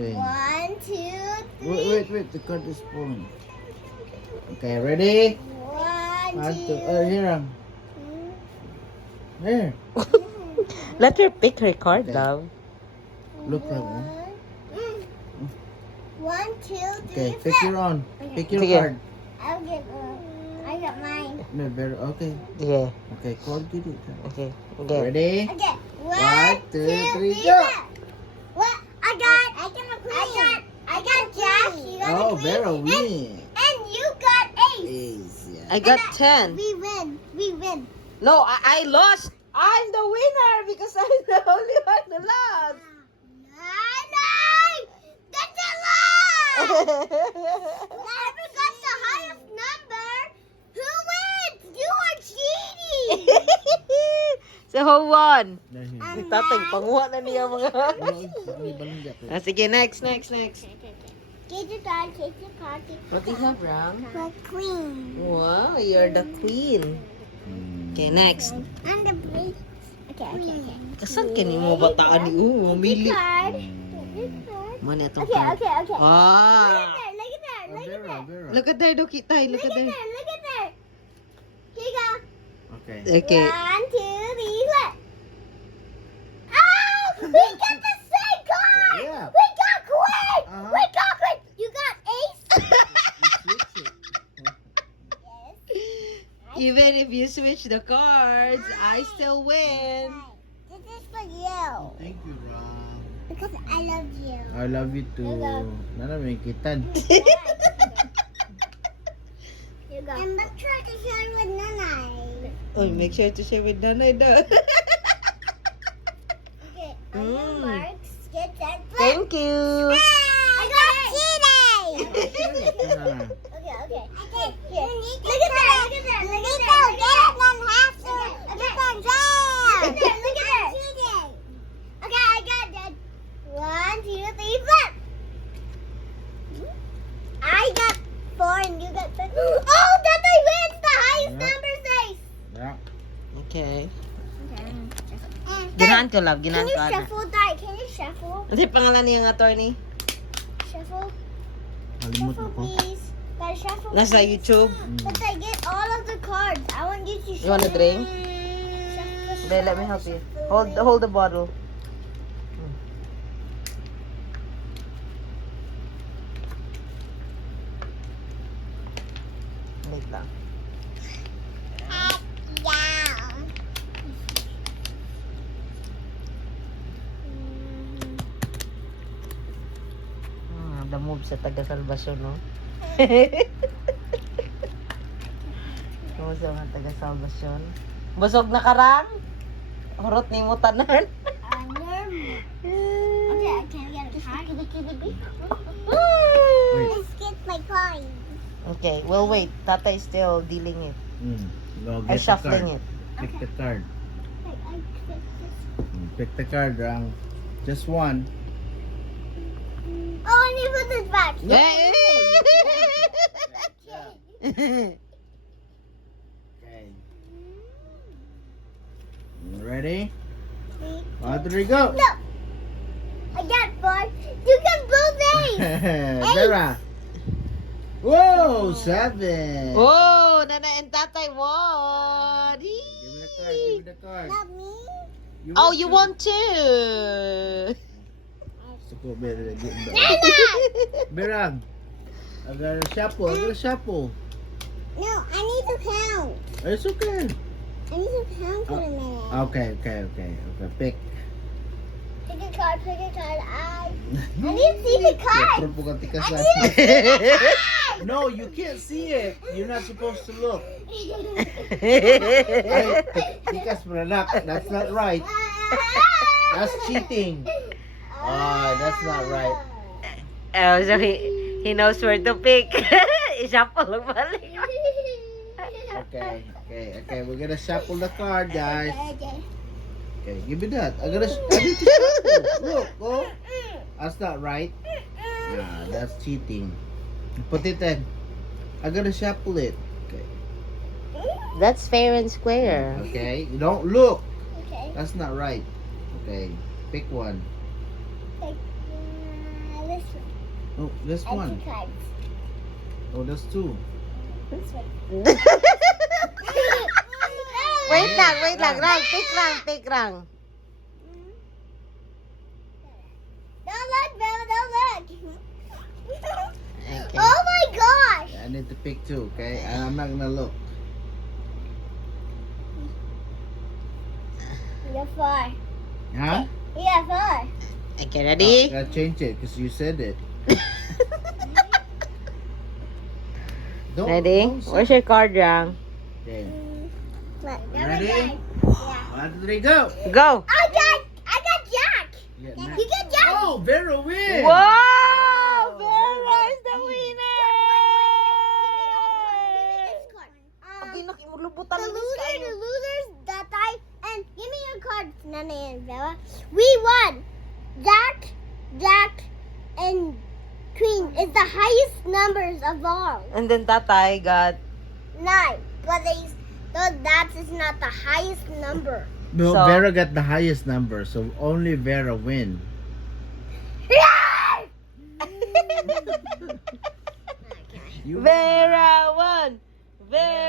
Okay. 1, 2, 3. Wait. The card is falling. Okay, ready? 1, 1, 2. 2. Here. There. Let her pick her card, Okay. love. Look, Ram. 1, 2, 3. Okay, pick your own. Pick your Sige. card. I got mine. No, very okay. Yeah. Okay, call get it. Okay. Okay. Ready? Okay. 1, 2, 3, 3, go. What? I got Jack. You got Oh, a queen. Vera win. And you got ace. Ace, yeah. I got 10. We win. No, I lost. I'm the winner because I'm the only one who lost. Nine. That's a lie. Whoever got the highest number, who wins? You are cheating. So who won? There, here. Si tatay, panguha na niya mga... May balon dyan. Sige, next. Get your card. What do you have, Ram? The queen. Wow, you're the queen. Okay, next. And the blue. Okay. Kasan ka ni mo bataan ni mamili? Card. Mana itong Okay. card? Look Ah! at there. Vera. Look at there, Doki Tay. Look at there. Look at there. Here you go. Okay. Okay. 1, 2, 3, what? Oh! We got the same card! Yeah. We got queen! Uh-huh. We got queen! You got ace? You switch it. Yes. Even if you switch the cards, I still win. This is for you. Thank you, Ram. Because I love you. I love you too. Nana may kitan. You go. And let's try to share with Nanay. Oh, make sure to share with Nanay daw. Okay, on your marks, get that. Thank you. I got cheating! Okay. Here. Look at that. Look at that. Look at that. Get it, then half to. Get that jam. Look at that. Okay, I got that. 1, 2, 3, flip. I got 4 and you got 5. Oh, that I win the highest Yeah. number says. Yeah. Okay. And Ganahan ko, love. Can Ganahan you ko, ana. shuffle that? Can you shuffle? Ano yung pangalan niya ng attorney? Shuffle. Halimut Shuffle, ako. please. Gotta shuffle. Nasa please. YouTube. But I get all of the cards. I want you to You want a drink? Then let me help you. Hold the bottle. Wait lang. The move sa taga-salvasyon, no? Move sa mga taga-salvasyon. Busog na karang? Hurot ni mo tanan. Okay, I can get a card. Let's get my coin. Okay, we'll wait. Tata is still dealing it. Go Or get the shuffling card. it. Pick the card. I picked this. Pick the card, Ram. Just one. Oh, I need to put this back. Hey! Okay. You ready? 3. 1, 2, 3, go. No. I got 4. You got both A's. Vera. Whoa, 7. Oh, Nana and Tatay won! Give me the card. Give me the card. Not me. Oh, you won too! Suko, Vera. Nana. Vera. I got a shuffle. No, I need to count. It's okay. I need to count for a minute. Okay. Pick. Pick a card. I need to see the card. No, you can't see it. You're not supposed to look. Tikas beranak. That's not right. That's cheating. That's not right. Oh, so he knows where to pick. Ishuffle lang balik. Okay. We're gonna shuffle the card, guys. Okay. Okay, give me that. I need to shuffle. Look, oh. That's not right. Nah, that's cheating. Put it in. I gotta shuffle it. Okay. That's fair and square. Okay. You don't look. Okay. That's not right. Okay. Pick one. This This one. Oh, this I one. two cards. Oh, that's two. This one. wait lang. Take lang. Don't look, Bella, don't look. Okay. Oh my gosh. I need to pick two, okay? And I'm not gonna look. You're four. Huh? You're four. Okay, Oh, ready? gotta change it because you said it. Ready? don't say- Where's your card, Rang? Okay. Look, Ready? Yeah. 1, 2, 3, go! Go! I got Jack. Yeah, You nice. get Jack. Oh, Vera win! Wow! Oh, Vera Vera. is the winner! Okay, nakimulubutan The ng losers that I and give me your cards, Nana and Bella. We won. Jack, and Queen is the highest numbers of all. And then Tatay got... 9, but that is not the highest number. No, So- Vera got the highest number, so only Vera win. You win. Vera won! Vera